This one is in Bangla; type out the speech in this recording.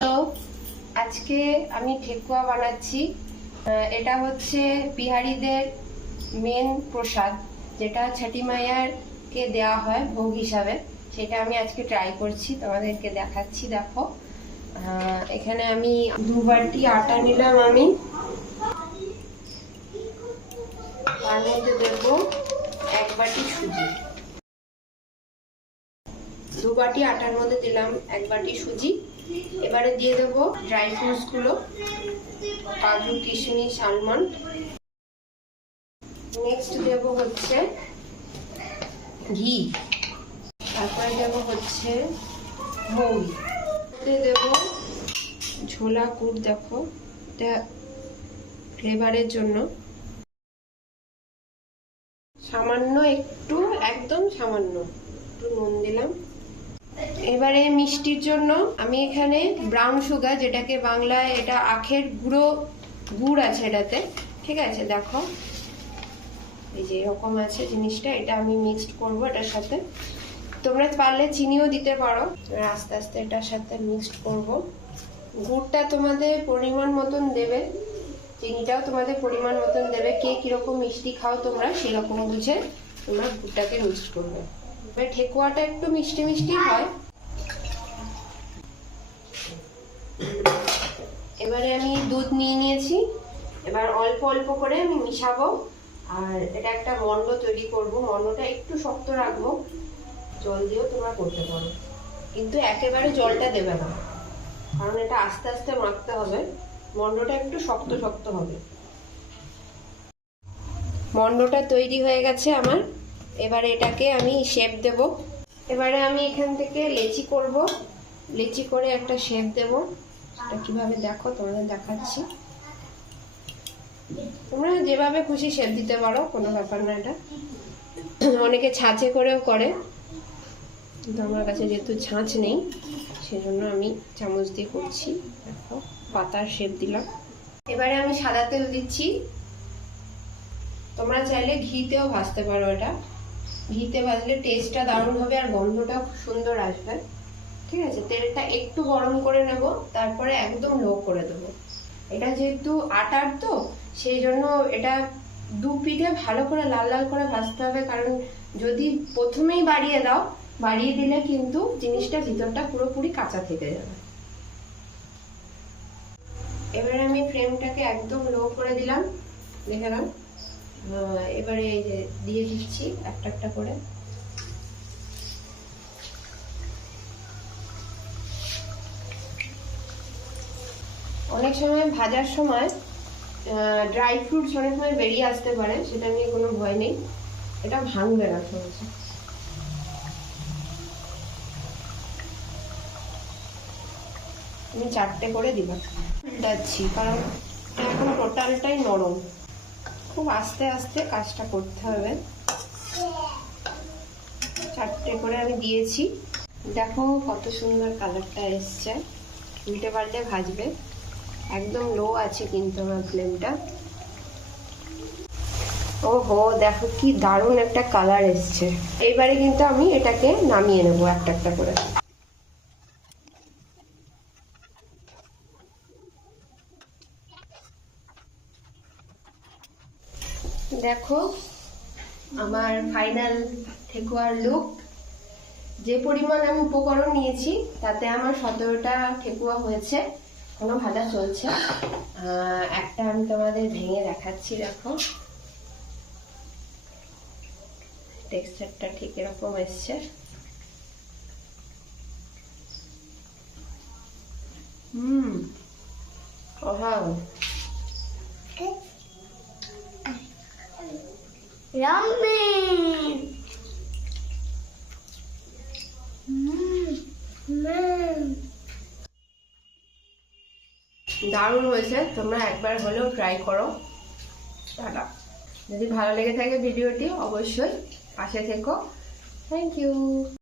তো আজকে আমি ঠেকুয়া বানাচ্ছি। এটা হচ্ছে বিহারিদের মেন প্রসাদ, যেটা ছাটি মাইয়ারকে দেওয়া হয় ভোগ হিসাবে। সেটা আমি আজকে ট্রাই করছি, তোমাদেরকে দেখাচ্ছি, দেখো। এখানে আমি দু বাটি আটা নিলাম আমি। তার মধ্যে দেবো এক বাটি সুজি। দু বাটি আটার মধ্যে দিলাম এক বাটি সুজি। এবারে দিয়ে দেবো ড্রাই ফ্রুটসগুলো। কাজু, কিশমিশ আলমন্ড নেক্সট দেব হচ্ছে ঘি। তারপরে দেব হচ্ছে মৌরি। দেব ঝোলা কুট দেখো। এটা ফ্লেভারের জন্য। সামান্য একটু, একদম সামান্য। একটু নুন দিলাম। এবারে মিষ্টির জন্য আমি এখানে ব্রাউন সুগার যেটাকে বাংলায় এটা আখের গুঁড়ো, গুড় আছে এটাতে। ঠিক আছে, দেখো। এই যে এরকম আছে জিনিসটা, এটা আমি মিক্সড করব এটার সাথে। তোমরা পারলে চিনিও দিতে পারো। আস্তে আস্তে এটার সাথে মিক্সড করব। গুড়টা তোমাদের পরিমাণ মতন দেবে। চিনিটাও তোমাদের পরিমাণ মতন দেবে। কে কীরকম মিষ্টি খাও তোমরা, সেরকম বুঝে তোমরা গুড়টাকে মিক্সড করবে। এবার ঠেকুয়াটা একটু মিষ্টি মিষ্টি হয়। এবারে আমি দুধ নিয়ে নিয়েছি। এবার অল্প অল্প করে আমি মিশাবো। আর এটা একটা মন্ড তৈরি করব। মন্ডটা একটু শক্ত রাখব। জল দিয়েও তোমরা করতে পারো। কিন্তু একেবারে জলটা দেবে না। কারণ এটা আস্তে আস্তে মাখতে হবে। মন্ডটা একটু শক্ত শক্ত হবে। মন্ডটা তৈরি হয়ে গেছে আমার। এবারে এটাকে আমি শেপ দেব। এবারে আমি এখান থেকে লেচি করব। লেচি করে একটা শেপ দেব। সেটা কীভাবে দেখো, তোমাদের দেখাচ্ছি। তোমরা যেভাবে খুশি শেপ দিতে পারো, কোনো ব্যাপার না এটা। অনেকে ছাঁচে করেও করে। কিন্তু আমার কাছে যেহেতু ছাঁচ নেই, সেজন্য আমি চামচ দিয়ে করছি। দেখো, পাতার শেপ দিলাম। এবারে আমি সাদা তেল দিচ্ছি। তোমরা চাইলে ঘিতেও ভাজতে পারো এটা। ঘিতে ভাজলে টেস্টটা দারুণ হবে আর গন্ধটাও খুব সুন্দর আসবে। ঠিক আছে? তেলটা একটু গরম করে নেব তারপরে একদম লো করে দেবো। এটা যেহেতু আটার তো সেই জন্য এটা দু পিঠে ভালো করে লাল লাল করে ভাজতে হবে কারণ যদি প্রথমেই বাড়িয়ে দাও বাড়িয়ে দিলে কিন্তু জিনিসটা ভিতরটা পুরোপুরি কাঁচা থেকে যাবে। এবারে আমি ফ্রেমটাকে একদম লো করে দিলাম। দেখে আহ, এবারে এই যে দিয়ে দিচ্ছি একটা একটা করে। অনেক সময় ভাজার সময় ড্রাই ফ্রুটস অনেক সময় বেরিয়ে আসতে পারে, সেটা নিয়ে কোনো ভয় নেই। এটা ভাঙবে না সহজে আমি চারটে করে দিলাম। যাচ্ছি কারণ এখন টোটালটাই নরম। খুব আস্তে আস্তে কাজটা করতে হবে। চারটে করে আমি দিয়েছি। দেখো কত সুন্দর কালারটা এসছে। উল্টে পাল্টে ভাজবে। একদম লো আছে কিন্তু আমার ফ্লেমটা ওহো, দেখো কি দারুণ একটা কালার এসছে। এইবারে কিন্তু আমি এটাকে নামিয়ে নেব একটা একটা করে। দেখো, আমার ফাইনাল ঠেকুয়ার লুক যে পরিমাণ আমি উপকরণ নিয়েছি, তাতে আমার সতেরোটা ঠেকুয়া হয়েছে কোনো ভাজা চলছে। একটা আমি তোমাদের ভেঙে দেখাচ্ছি, দেখো। টেক্সচারটা ঠিক এরকম এসছে। হুম ওহাও Yummy! Mmm. দারুণ হয়েছে। তোমরা একবার হলেও ট্রাই করো। দাদা যদি ভালো লেগে থাকে ভিডিওটি, অবশ্যই পাশে থেকো। Thank you